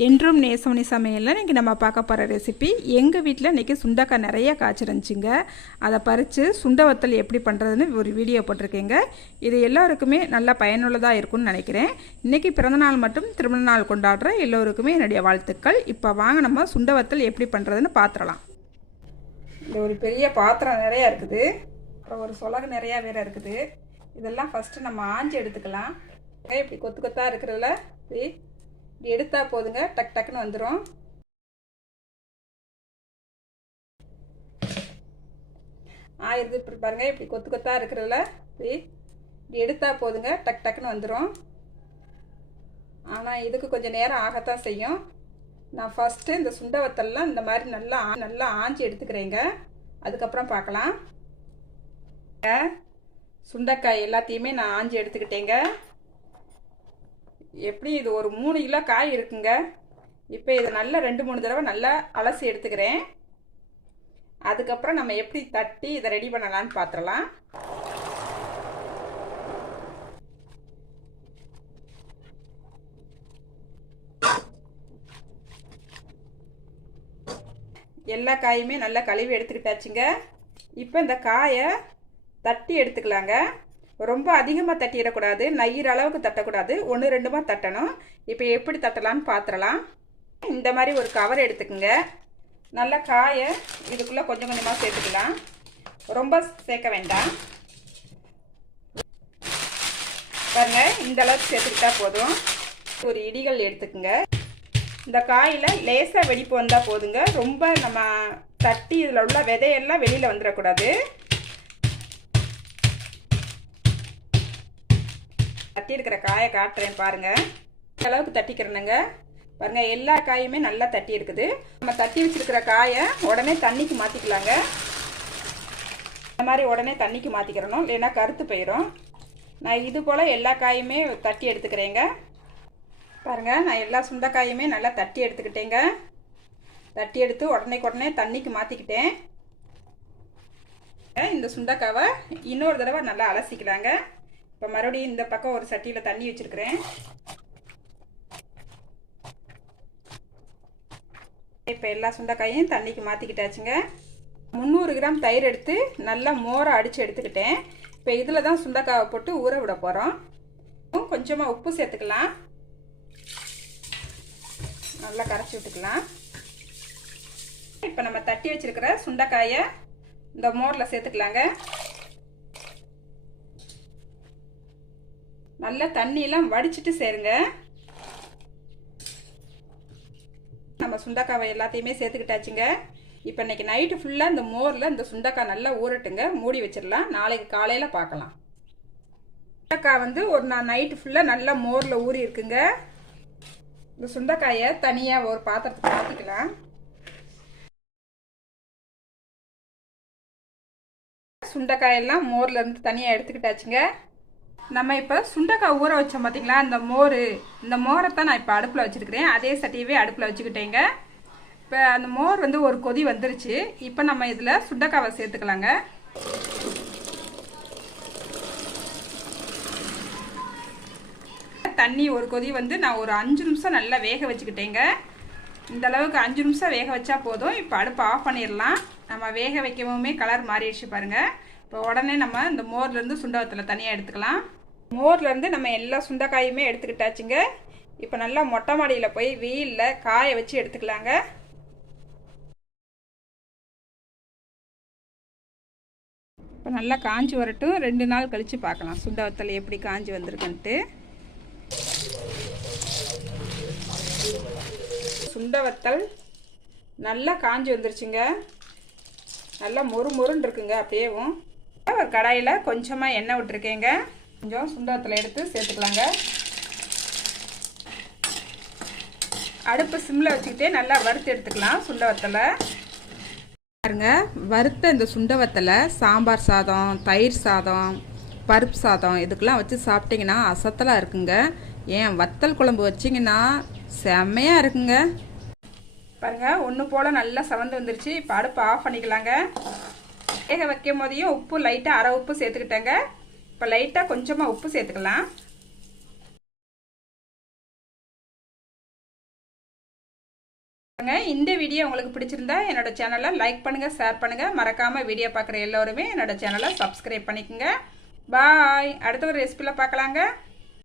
என்றும் நேசமணி சமையலில் இன்றைக்கி நம்ம பார்க்க போகிற ரெசிபி எங்கள் வீட்டில் இன்றைக்கி சுண்டக்காய் நிறைய காய்ச்சிருந்துச்சிங்க. அதை பறித்து சுண்ட வத்தல் எப்படி பண்ணுறதுன்னு ஒரு வீடியோ போட்டிருக்கேங்க. இது எல்லாருக்குமே நல்ல பயனுள்ளதாக இருக்கும்னு நினைக்கிறேன். இன்றைக்கி பிறந்தநாள் மட்டும் திருமண நாள் கொண்டாடுற எல்லோருக்குமே என்னுடைய வாழ்த்துக்கள். இப்போ வாங்க நம்ம சுண்ட வத்தல் எப்படி பண்ணுறதுன்னு பார்த்துடலாம் இந்த ஒரு பெரிய பாத்திரம் நிறையா இருக்குது. அப்புறம் ஒரு சொலகு நிறையா வேறு இருக்குது. இதெல்லாம் ஃபஸ்ட்டு நம்ம ஆஞ்சி எடுத்துக்கலாம். இப்படி கொத்து கொத்தாக இருக்கிறதுல இப்படி இப்படி எடுத்தால் போதுங்க. டக் டக்குன்னு வந்துடும் ஆயிருது இப்படி பாருங்கள் இப்படி கொத்து கொத்தாக இருக்கிறதுல. இப்படி இப்படி எடுத்தால் போதுங்க. டக் டக்குன்னு வந்துடும் ஆனால் இதுக்கு கொஞ்சம் நேரம் ஆகத்தான் செய்யும். நான் ஃபஸ்ட்டு இந்த சுண்டவத்தெல்லாம் இந்த மாதிரி நல்லா நல்லா ஆஞ்சி எடுத்துக்கிறேங்க. அதுக்கப்புறம் பார்க்கலாம். சுண்டைக்காய் எல்லாத்தையுமே நான் ஆஞ்சி எடுத்துக்கிட்டேங்க. எப்படி இது ஒரு மூணு கிலோ காய் இருக்குங்க? இப்போ இதை நல்லா ரெண்டு மூணு தடவை நல்லா அலசி எடுத்துக்கிறேன். அதுக்கப்புறம் நம்ம எப்படி தட்டி இதை ரெடி பண்ணலான்னு பார்த்துடலாம் எல்லா காயுமே நல்லா கழுவி எடுத்துக்கிட்டாச்சுங்க. இப்போ இந்த காயை தட்டி எடுத்துக்கலாங்க. ரொம்ப அதிகமாக தட்டிடக்கூடாது நயிர் அளவுக்கு தட்டக்கூடாது ஒன்று ரெண்டுமா தட்டணும். இப்போ எப்படி தட்டலான்னு பார்த்துடலாம் இந்த மாதிரி ஒரு கவர் எடுத்துக்கோங்க. நல்ல காயை இதுக்குள்ளே கொஞ்சம் கொஞ்சமாக சேர்த்துக்கலாம். ரொம்ப சேர்க்க வேண்டாம். பாருங்க இந்த அளவுக்கு சேர்த்துக்கிட்டா போதும். ஒரு இடிகள் எடுத்துக்கோங்க. இந்த காயில் லேசாக வெடிப்பு வந்தால் போதுங்க. ரொம்ப நம்ம தட்டி இதில் உள்ள விதையெல்லாம் வெளியில் வந்துடக்கூடாது. தட்டி இருக்கிற காயை காட்டுறேன் பாருங்கள் அளவுக்கு தட்டிக்கிறேனுங்க. பாருங்கள் எல்லா காயுமே நல்லா தட்டி இருக்குது நம்ம தட்டி வச்சுருக்கிற காயை உடனே தண்ணிக்கு மாற்றிக்கலாங்க இந்த மாதிரி உடனே தண்ணிக்கு மாற்றிக்கிறணும் இல்லைன்னா கருத்து போயிடும் நான் இது போல் எல்லா காயுமே தட்டி எடுத்துக்கிறேங்க. பாருங்கள் நான் எல்லா சுண்டைக்காயுமே நல்லா தட்டி எடுத்துக்கிட்டேங்க. தட்டி எடுத்து உடனே உடனே தண்ணிக்கு மாற்றிக்கிட்டேன் இந்த சுண்டைக்காவை இன்னொரு தடவை நல்லா அலசிக்கலாங்க. இப்போ மறுபடியும் இந்த பக்கம் ஒரு சட்டியில் தண்ணி வச்சுருக்கிறேன். இப்போ எல்லா சுண்டைக்காயும் தண்ணிக்கு மாற்றிக்கிட்டாச்சுங்க முந்நூறு கிராம் தயிர் எடுத்து நல்லா மோரை அடித்து எடுத்துக்கிட்டேன். இப்போ இதில் தான் சுண்டைக்காவை போட்டு ஊற விட போகிறோம் கொஞ்சமாக உப்பு சேர்த்துக்கலாம். நல்லா கரைச்சி விட்டுக்கலாம். இப்போ நம்ம தட்டி வச்சுருக்கிற சுண்டைக்காயை இந்த மோரில் சேர்த்துக்கலாங்க. நல்லா தண்ணியெல்லாம் வடிச்சிட்டு சேருங்க. நம்ம சுண்டக்காவை எல்லாத்தையுமே சேர்த்துக்கிட்டாச்சுங்க. இப்போ இன்னைக்கு நைட்டு ஃபுல்லாக இந்த மோரில் இந்த சுண்டக்காய் நல்லா ஊறட்டுங்க. மூடி வச்சிடலாம். நாளைக்கு காலையில் பார்க்கலாம். சுண்டக்காய் வந்து ஒரு நான் நைட்டு ஃபுல்லாக நல்லா மோரில் ஊறி இருக்குங்க. இந்த சுண்டைக்காயை தனியாக ஒரு பாத்திரத்துக்கு மாற்றிக்கலாம் சுண்டைக்காயெல்லாம் மோர்லேருந்து தனியாக எடுத்துக்கிட்டாச்சுங்க. நம்ம இப்போ சுண்டக்காய் ஊற வச்சோம் பார்த்தீங்களா இந்த மோர். இந்த மோரை தான் நான் இப்போ அடுப்பில் வச்சுருக்கிறேன். அதே சட்டியவே அடுப்பில் வச்சுக்கிட்டேங்க. இப்போ அந்த மோர் வந்து ஒரு கொதி வந்துருச்சு. இப்போ நம்ம இதில் சுண்டக்காவை சேர்த்துக்கலாங்க. தண்ணி ஒரு கொதி வந்து நான் ஒரு அஞ்சு நிமிஷம் நல்லா வேக வச்சுக்கிட்டேங்க. இந்த அளவுக்கு அஞ்சு நிமிஷம் வேக வச்சா போதும். இப்போ அடுப்பு ஆஃப் பண்ணிடலாம். நம்ம வேக வைக்கவுமே கலர் மாறிடுச்சு பாருங்கள் இப்போ உடனே நம்ம இந்த மோர்லேருந்து சுண்டவத்தில் தனியாக எடுத்துக்கலாம். மோர்லேருந்து நம்ம எல்லா சுண்டைக்காயுமே எடுத்துக்கிட்டாச்சுங்க. இப்போ நல்லா மொட்டை மாடியில் போய் வெயிலில் காய வச்சு எடுத்துக்கலாங்க. இப்போ நல்லா காஞ்சி வரட்டும். ரெண்டு நாள் கழித்து பார்க்கலாம். சுண்டவத்தில் எப்படி காஞ்சி வந்திருக்குன்ட்டு. சுண்டவத்தல் நல்லா காஞ்சி வந்துருச்சுங்க. நல்லா மொறு மொறுன்னு இருக்குங்க அப்படியேவும். ஒரு கடாயில் கொஞ்சமாக எண்ணெய் விட்டுருக்கேங்க. கொஞ்சம் சுண்டவத்தில் எடுத்து சேர்த்துக்கலாங்க. அடுப்பு சிம்மில் வச்சுக்கிட்டே நல்லா வறுத்து எடுத்துக்கலாம் சுண்டவத்தில். பாருங்க வறுத்த இந்த சுண்டவத்தலை சாம்பார் சாதம் தயிர் சாதம் பருப்பு சாதம் இதுக்கெல்லாம் வச்சு சாப்பிட்டிங்கன்னா அசத்தலாக இருக்குங்க. ஏன் வத்தல் குழம்பு வச்சிங்கன்னா செம்மையாக இருக்குங்க. பாருங்க ஒன்று போல் நல்லா சவந்து வந்துருச்சு. இப்போ அடுப்பு ஆஃப் பண்ணிக்கலாங்க. வேக வைக்கும் போதையும் உப்பு லைட்டாக அரை உப்பு சேர்த்துக்கிட்டேங்க. இப்போ லைட்டாக கொஞ்சமாக உப்பு சேர்த்துக்கலாம். இந்த வீடியோ உங்களுக்கு பிடிச்சிருந்தா என்னோட சேனலை லைக் பண்ணுங்க ஷேர் பண்ணுங்க. மறக்காம வீடியோ பார்க்குற எல்லோருமே என்னோட சேனலை சப்ஸ்கிரைப் பண்ணிக்கோங்க. பாய் அடுத்த ஒரு ரெசிபியில் பார்க்கலாங்க.